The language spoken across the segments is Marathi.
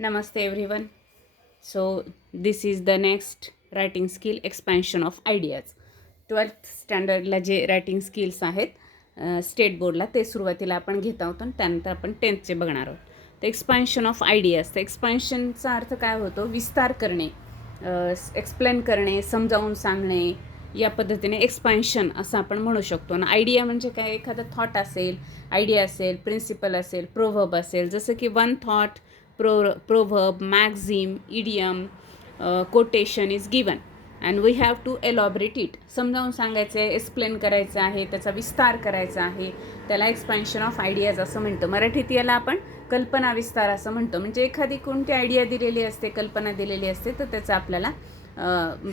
Namaste everyone. So this is the next writing skill expansion of ideas. 12th स्टँडर्डला जे रायटिंग स्किल्स आहेत स्टेट बोर्डला ते सुरुवातीला आपण घेत आहोत आणि त्यानंतर आपण 10thचे बघणार आहोत. तर एक्सपान्शन ऑफ आयडियाज. तर एक्सपान्शनचा अर्थ काय होतो? विस्तार करणे, एक्सप्लेन करणे, समजावून सांगणे, या पद्धतीने एक्सपान्शन असं आपण म्हणू शकतो. आणि आयडिया म्हणजे काय? एखादा थॉट असेल, आयडिया असेल, प्रिन्सिपल असेल, प्रोव्हर्ब असेल, जसं की one thought, proverb, maxim, idiom, quotation is given and we have to elaborate it. समजावून सांगायचं आहे, एक्सप्लेन करायचं आहे, त्याचा विस्तार करायचा आहे, त्याला एक्सपान्शन ऑफ आयडियाज असं म्हणतो. मराठीत याला आपण कल्पना विस्तार असं म्हणतो. म्हणजे एखादी कोणती आयडिया दिलेली असते, कल्पना दिलेली असते, तर त्याचा आपल्याला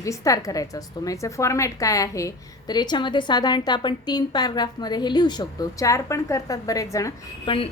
विस्तार करायचा असतो. मग याचं फॉर्मॅट काय आहे? तर याच्यामध्ये साधारणतः आपण 3 पॅराग्राफमध्ये हे लिहू शकतो. 4 पण करतात बरेच जण, पण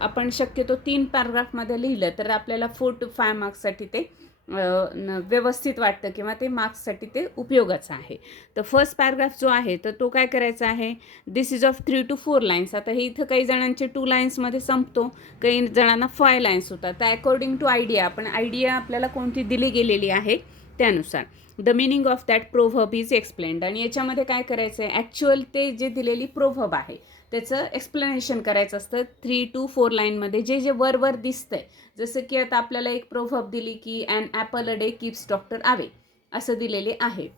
आपण शक्यतो 3 पॅराग्राफमध्ये लिहिलं तर आपल्याला 4 to 5 मार्क्ससाठी ते व्यवस्थित वाटतं किंवा ते मार्क्ससाठी ते उपयोगाचं आहे. तर फर्स्ट पॅराग्राफ जो आहे तर तो काय करायचा आहे? This is of 3 to 4 lines. आता हे इथं काही जणांचे 2 लाईन्समध्ये संपतो, काही जणांना 5 लाईन्स होतात. तर अकॉर्डिंग टू आयडिया, आपण आयडिया आपल्याला कोणती दिली गेलेली आहे त्यानुसार the meaning of that proverb is explained. आणि याच्यामध्ये काय करायचं आहे? ॲक्च्युअल ते जे दिलेली प्रोव्हर्ब आहे त्याचं एक्सप्लेनेशन करायचं असतं 3 to 4 लाईनमध्ये. जे जे वर दिसतंय, जसं की आता आपल्याला एक प्रोव्हर्ब दिली की an apple a day keeps doctor away असं दिलेले आहे.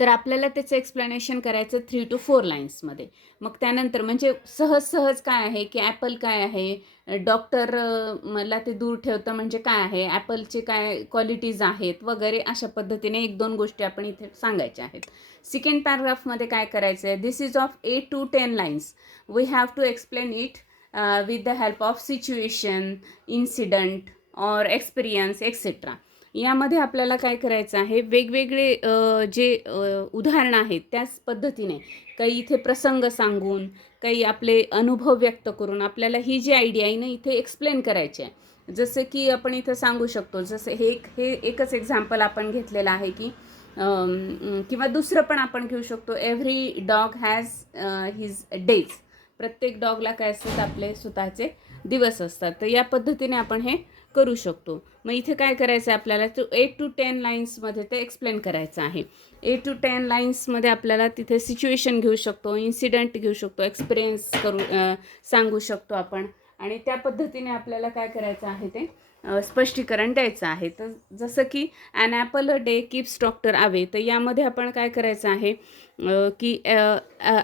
तर आपल्याला त्याचं एक्सप्लेनेशन करायचं 3 to 4 लाईन्समध्ये. मग त्यानंतर म्हणजे सहज काय आहे की ॲपल काय आहे, डॉक्टर मला ते दूर ठेवतं म्हणजे काय आहे, ॲपलचे काय क्वालिटीज आहेत वगैरे, अशा पद्धतीने 1-2 गोष्टी आपण इथे सांगायच्या आहेत. सेकंड पॅराग्राफमध्ये काय करायचं आहे? This is of 8 to 10 lines. We have to explain it with the help of situation, incident or experience etcetera. यामध्ये आपल्याला काय करायचं आहे? वेगवेगळे जे उदाहरणं आहेत त्याच पद्धतीने काही इथे प्रसंग सांगून, काही आपले अनुभव व्यक्त करून आपल्याला ही जी आयडिया आहे ना इथे एक्सप्लेन करायची आहे. जसं की आपण इथं सांगू शकतो, जसं हे एकच एक्झाम्पल आपण घेतलेलं आहे की किंवा दुसरं पण आपण घेऊ शकतो. Every dog has his days. प्रत्येक डॉगला काय असतात? आपले स्वतःचे दिवस असतात. तर या पद्धतीने आपण हे करू शकतो. मग इथे काय करायचं आहे आपल्याला? तो 8 to 10 लाईन्समध्ये ते एक्सप्लेन करायचं आहे. 8 to 10 लाईन्समध्ये आपल्याला तिथे सिच्युएशन घेऊ शकतो, इन्सिडंट घेऊ शकतो, एक्सपिरियन्स सांगू शकतो आपण. आणि त्या पद्धतीने आपल्याला काय करायचं आहे? ते स्पष्टीकरण द्यायचं आहे. तर जसं की an apple a day keeps doctor away. तर यामध्ये आपण काय करायचं आहे की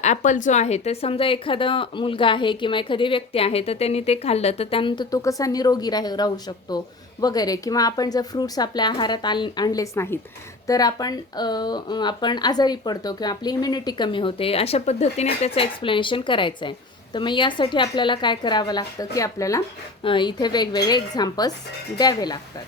ॲपल जो आहे तर समजा एखादा मुलगा आहे किंवा एखादी व्यक्ती आहे, तर त्यांनी ते खाल्लं तर त्यानंतर तो कसा निरोगी राहू शकतो वगैरे. किंवा आपण जर फ्रूट्स आपल्या आहारात आणलेच नाहीत तर आपण आजारी पडतो किंवा आपली इम्युनिटी कमी होते. अशा पद्धतीने त्याचं एक्सप्लेनेशन करायचं आहे. तर मग यासाठी आपल्याला काय करावं लागतं की आपल्याला इथे वेगवेगळे एक्झाम्पल्स द्यावे लागतात.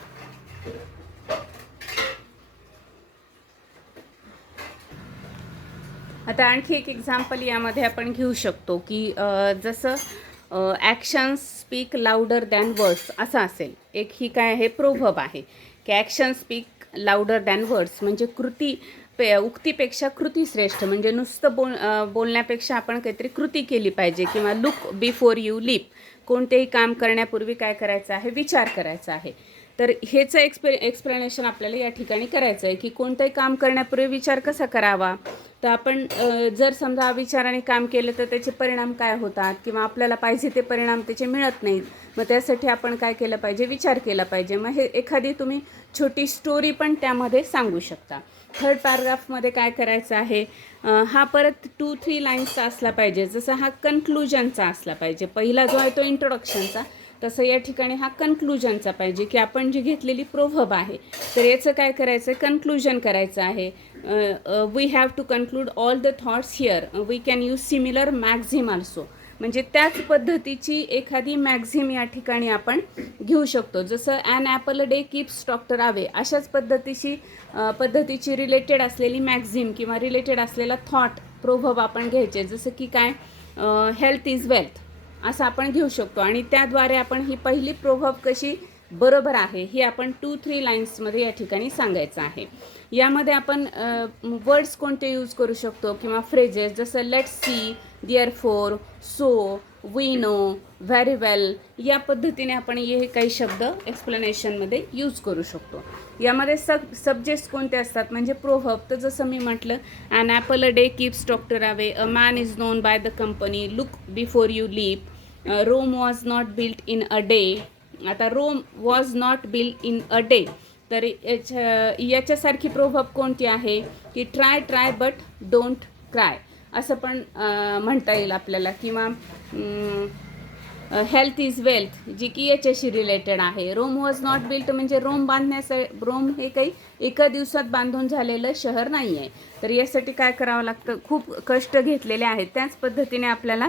आता आणखी एक एक्झाम्पल यामध्ये आपण घेऊ शकतो की जसं actions speak louder than words असं असेल. एक ही काय आहे? प्रोव्हर्ब आहे की action speak louder than words. म्हणजे उक्तीपेक्षा कृती श्रेष्ठ. म्हणजे नुसतं बोलण्यापेक्षा आपण काहीतरी कृती केली पाहिजे. किंवा लुक बिफोर यू लीप. कोणतेही काम करण्यापूर्वी काय करायचं आहे? विचार करायचा आहे. तर हेचं एक्सप्लेनेशन आपल्याला या ठिकाणी करायचं आहे की कोणतंही काम करण्यापूर्वी विचार कसा करावा. तर आपण जर समजा अविचाराने काम केलं तर त्याचे परिणाम काय होतात किंवा आपल्याला पाहिजे ते परिणाम त्याचे मिळत नाहीत. मग त्यासाठी आपण काय केलं पाहिजे? विचार केला पाहिजे. मग हे एखादी तुम्ही छोटी स्टोरी पण त्यामध्ये सांगू शकता. थर्ड पॅराग्राफमध्ये काय करायचं आहे? हा परत 2-3 लाईन्सचा असला पाहिजे. जसं हा कन्क्लुजनचा असला पाहिजे. पहिला जो आहे तो इंट्रोडक्शनचा, तसं या ठिकाणी हा कन्क्लुजनचा पाहिजे की आपण जी घेतलेली प्रोव्हर्ब आहे तर याचं काय करायचं आहे? कन्क्लुजन करायचं आहे. We have to conclude all the thoughts here. We can use similar maxim also. म्हणजे त्याच पद्धतीची एखादी मॅक्झिम या ठिकाणी आपण घेऊ शकतो. जसं an apple a day keeps doctor away, अशाच पद्धतीची रिलेटेड असलेली मॅक्झिम किंवा रिलेटेड असलेला थॉट प्रोव्हर्ब आपण घ्यायचे. जसं की काय? हेल्थ इज वेल्थ असं आपण घेऊ शकतो. आणि त्याद्वारे आपण ही पहिली प्रोव्हर्ब कशी बरोबर आहे ही आपण 2-3 लाईन्समध्ये या ठिकाणी सांगायचं आहे. यामध्ये आपण वर्ड्स कोणते यूज करू शकतो किंवा फ्रेजेस. जसं let's see, therefore, so, we know, very well या पद्धतीने आपण हे काही शब्द एक्सप्लेनेशनमध्ये यूज करू शकतो. यामध्ये सब्जेक्ट्स कोणते असतात म्हणजे प्रोव्हर्ब. तर जसं मी म्हटलं, an apple a day keeps doctor away, a man is known by the company, look before you leap, Rome was not built in a day. आता Rome was not built in a day, तर याच्यासारखी प्रोव्हर्ब कोणती आहे की ट्राय बट डोंट क्राय, असं पण म्हणता येईल आपल्याला. किंवा हेल्थ इज वेल्थ, जी की याच्याशी रिलेटेड आहे. रोम वॉज नॉट बिल्ट म्हणजे रोम हे काही एका दिवसात बांधून झालेलं शहर नाही आहे. तर यासाठी काय करावं लागतं, खूप कष्ट घेतलेले आहेत. त्याच पद्धतीने आपल्याला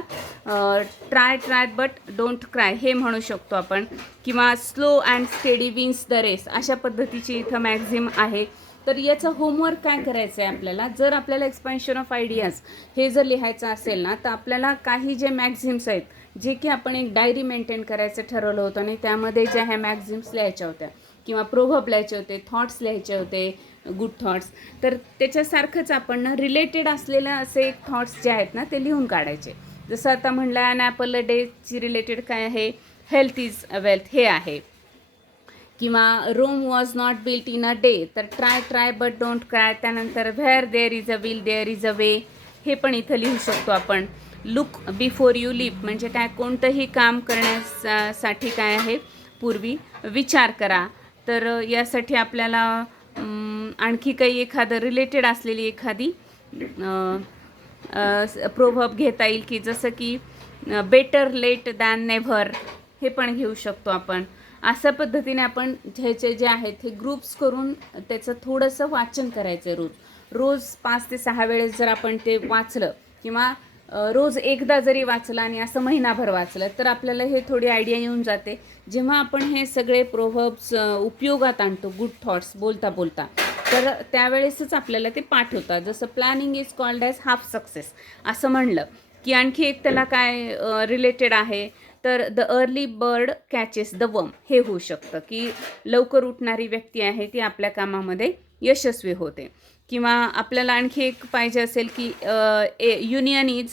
ट्राय बट डोंट क्राय हे म्हणू शकतो आपण. किंवा slow and steady wins the race, अशा पद्धतीची इथं मॅक्झिम आहे. तर याचं होमवर्क काय करायचं आहे आपल्याला, जर आपल्याला एक्सपान्शन ऑफ आयडियाज हे जर लिहायचं असेल ना, तर आपल्याला काही जे मॅक्झिम्स आहेत, जे की आपण एक डायरी मेंटेन करायचं ठरवलं होतं आणि त्यामध्ये ज्या ह्या मॅक्झिम्स लिहायच्या होत्या किंवा प्रोव्हर्ब लिहायचे होते, थॉट्स लिहायचे होते, गुड थॉट्स, तर त्याच्यासारखंच आपण ना रिलेटेड असलेलं असे एक थॉट्स जे आहेत ना ते लिहून काढायचे. जसं आता म्हणलं ॲन ॲपल अ डेची रिलेटेड काय आहे, हेल्थ इज वेल्थ हे आहे. किंवा Rome was not built in a day, तर ट्राय बट डोंट क्राय. त्यानंतर where there is a will there is a way, हे पण इथं लिहू शकतो आपण. लुक बिफोर यू लीप म्हणजे काय, कोणतंही काम करण्यासाठी काय आहे, पूर्वी विचार करा. तर यासाठी आपल्याला आणखी काही एखादं रिलेटेड असलेली एखादी प्रोव्हर्ब घेता येईल की जसं की बेटर लेट दॅन नेव्हर, हे पण घेऊ शकतो आपण. अशा पद्धतीने आपण ह्याचे जे आहेत हे ग्रुप्स करून त्याचं थोडंसं वाचन करायचं रोज 5 ते 6 वेळेस जर आपण ते वाचलं किंवा रोज एकदा जरी वाचलं आणि असं महिनाभर वाचलं तर आपल्याला हे थोडी आयडिया येऊन जाते. जेव्हा आपण हे सगळे प्रोव्हर्ब्स उपयोगात आणतो गुड थॉट्स बोलता बोलता, तर त्यावेळेसच आपल्याला ते पाठ होतात. जसं planning is called as half success असं म्हणलं की आणखी एक त्याला काय रिलेटेड आहे, तर the early bird catches the worm हे होऊ शकतं की लवकर उठणारी व्यक्ती आहे ती आपल्या कामामध्ये यशस्वी होते. किंवा आपल्याला आणखी एक पाहिजे असेल की युनियन इज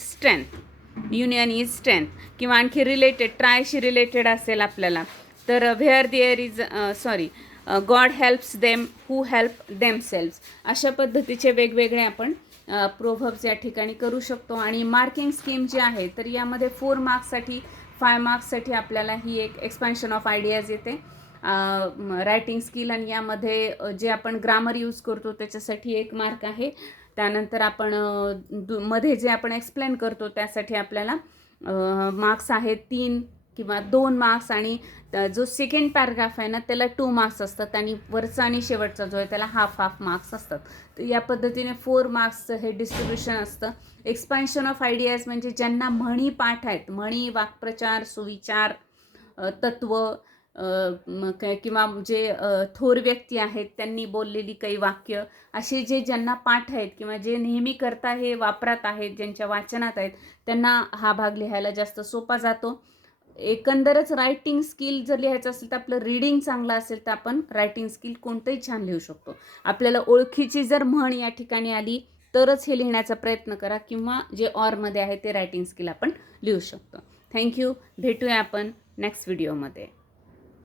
स्ट्रेंथ किंवा आणखी रिलेटेड ट्रायशी रिलेटेड असेल आपल्याला, तर where there is God helps them who help themselves, अशा पद्धतीचे वेगवेगळे आपण प्रोव्हर्ब्स या ठिकाणी करू शकतो. आणि मार्किंग स्कीम जी आहे तर यामध्ये 4 मार्क्ससाठी 5 मार्क्ससाठी आपल्याला ही एक एक्सपान्शन ऑफ आयडियाज येते रायटिंग स्किल. आणि यामध्ये जे आपण ग्रामर यूज करतो त्याच्यासाठी 1 मार्क आहे. त्यानंतर आपण मध्ये जे आपण एक्सप्लेन करतो त्यासाठी आपल्याला मार्क्स आहेत 3 किंवा 2 मार्क्स. आणि जो सेकंड पॅराग्राफ आहे ना त्याला 2 मार्क्स असतात आणि वरचा आणि शेवटचा जो आहे त्याला हाफ मार्क्स असतात. तर या पद्धतीने 4 मार्क्सचं हे डिस्ट्रीब्युशन असतं. एक्सपान्शन ऑफ आयडियाज म्हणजे ज्यांना म्हणी पाठ आहेत, म्हणी, वाक्प्रचार, सुविचार, तत्व किंवा जे थोर व्यक्ती आहेत त्यांनी बोललेली काही वाक्य, असे जे ज्यांना पाठ आहेत किंवा जे नेहमी करता हे वापरात आहेत, ज्यांच्या वाचनात आहेत, त्यांना हा भाग लिहायला जास्त सोपा जातो. एकंदरच रायटिंग स्किल जर लिहायचं असेल तर आपलं रीडिंग चांगलं असेल तर आपण रायटिंग स्किल कोणतंही छान लिहू शकतो. आपल्याला ओळखीची जर म्हण या ठिकाणी आली तरच हे लिहिण्याचा प्रयत्न करा किंवा जे ऑरमध्ये आहे ते रायटिंग स्किल आपण लिहू शकतो. थँक्यू. भेटूया आपण नेक्स्ट व्हिडिओमध्ये.